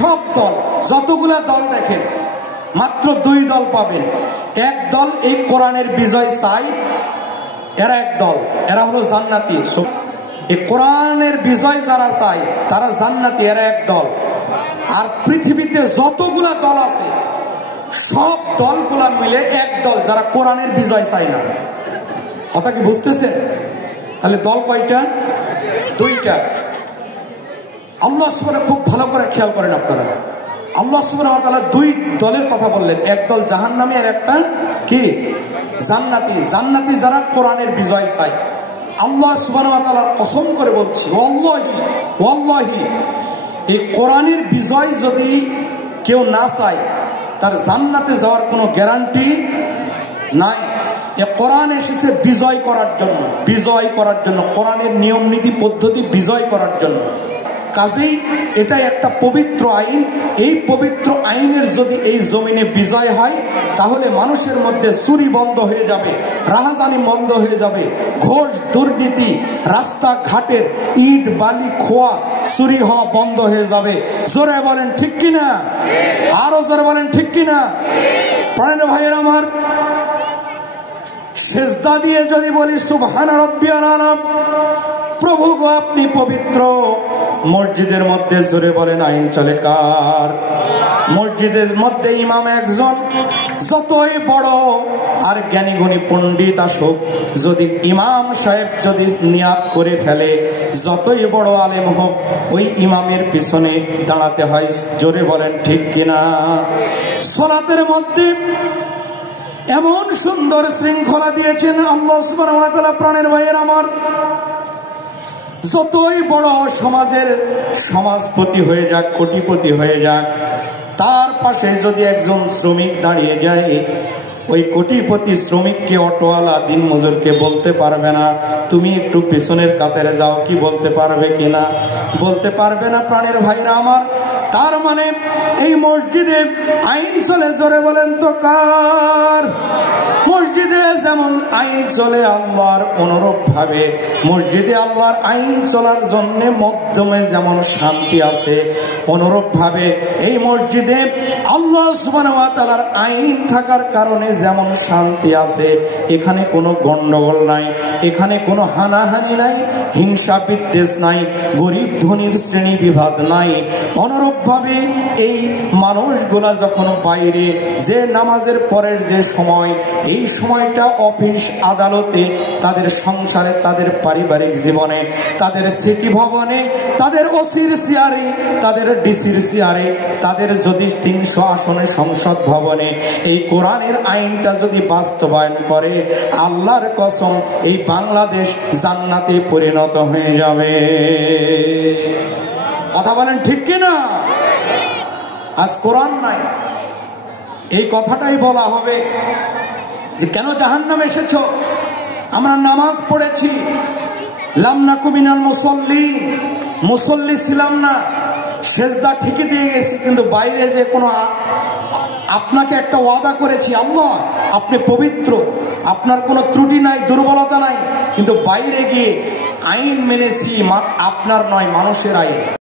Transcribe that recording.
সব দল, যতগুলা দল দেখেন মাত্র দুই দল পাবেন। এক দল এই কোরআনের বিজয় চাই, এরা এক দল, এরা হলো জান্নাতি। এই কোরআনের বিজয় যারা চায় তারা জান্নাতি, এরা এক দল। আর পৃথিবীতে যতগুলা দল আছে সব দলগুলা মিলে এক দল, যারা কোরআনের বিজয় চায় না। কথা কি বুঝতেছেন? তাহলে দল কয়টা? দুইটা। আল্লাহ সুবহানাহু খুব ভালো করে খেয়াল করেন আপনারা, আল্লাহ সুবহানাহু ওয়া তাআলা দুই দলের কথা বললেন, এক দল জাহান্নামী আর একটা কি জান্নাতি। জান্নাতি যারা কোরআনের বিজয় চায়। আল্লাহ সুবহানাহু ওয়া তাআলা কসম করে বলছি, ওয়াল্লাহি ওয়াল্লাহি, এই কোরআনের বিজয় যদি কেউ না চায় তার জান্নাতে যাওয়ার কোনো গ্যারান্টি নাই। এ কোরআন এসেছে বিজয় করার জন্য, বিজয় করার জন্য, কোরআনের নিয়ম নীতি পদ্ধতি বিজয় করার জন্য। কাজেই এটা একটা পবিত্র আইন। এই পবিত্র আইনের যদি এই জমিনে বিজয় হয় তাহলে মানুষের মধ্যে চুরি বন্ধ হয়ে যাবে, রাহাজানি বন্ধ হয়ে যাবে, ঘোষ দুর্নীতি, রাস্তাঘাটের ইট বালি খোয়া চুরি হওয়া বন্ধ হয়ে যাবে। জোরে বলেন ঠিক কিনা? আরো জোরে বলেন ঠিক কিনা? প্রাণের ভাইয়ের আমার, সেজদা দিয়ে যদি বলি সুবহানা রাব্বিয়াল আলা, প্রভু গো আপনি পবিত্র। মসজিদের মধ্যে জোরে বলেন আইন চলে কার? মসজিদের মধ্যে ইমাম একজন, যতই বড় আর জ্ঞানী গুণী পণ্ডিত আসুক, যদি ইমাম সাহেব যদি নিয়াত করে ফেলে, যতই বড় আলেম হোক, ওই ইমামের পিছনে দাঁড়াতে হয়। জোরে বলেন ঠিক কিনা? সালাতের মধ্যে এমন সুন্দর শৃঙ্খলা দিয়েছেন আল্লাহ সুবহানাহু ওয়া তাআলা। প্রাণের ভাইয়ের আমার, যতই বড় সমাজের সমাজপতি হয়ে যাক, কোটিপতি হয়ে যাক, তার পাশে যদি একজন শ্রমিক দাঁড়িয়ে যায়, ওই কোটিপতি শ্রমিককে অটোওয়ালা দিন মজুরকে বলতে পারবে না তুমি একটু পেছনের কাতারে যাও। কি বলতে পারবে কিনা? বলতে পারবে না। প্রাণের ভাইরা আমার, তার মানে এই মসজিদে আইন চলে। জোরে বলেন তো কার? মসজিদে যেমন আইন চলে আল্লাহর, অনুরূপ ভাবে মসজিদে আল্লাহর আইন চলার জন্য মধ্যমে যেমন শান্তি আছে, অনুরূপ ভাবে এই মসজিদে আল্লাহ সুবহানাহু ওয়া তাআলার আইন থাকার কারণে যেমন শান্তি আছে। এখানে কোনো গন্ডগোল নাই, এখানে কোনো হানাহানি নাই, হিংসা বিদ্বেষ নাই, গরিব ধনীর শ্রেণী বিভাগ নাই। অনুরূপ ভাবে এই মানুষগুলা যখন বাইরে, যে নামাজের পরের যে সময়, এই সময়টা অফিস আদালতে, তাদের সংসারে, তাদের পারিবারিক জীবনে, তাদের স্মৃতি ভবনে, তাদের ওসির চেয়ারে, তাদের ডিসির চেয়ারে, তাদের যদি 300 আসনের সংসদ ভবনে এই কোরআনের আইনটা যদি বাস্তবায়ন করে, আল্লাহর কসম এই বাংলাদেশ জান্নাতে পরিণত হয়ে যাবে। কথা বলেন ঠিক কিনা? আজ কোরআন নাই, এই কথাটাই বলা হবে যে কেন জাহান্নামে এসেছো? আমরা নামাজ পড়েছি, লাম নাকু মিনাল মুসাল্লিন, মুসল্লি ছিলাম না, সেজদা ঠিকই দিয়ে গেছি, কিন্তু বাইরে যে কোনো আপনাকে একটা ওয়াদা করেছি, আল্লাহ আপনি পবিত্র, আপনার কোনো ত্রুটি নাই, দুর্বলতা নাই, কিন্তু বাইরে গিয়ে আইন মেনেছি, আপনার নয় মানুষের আইন।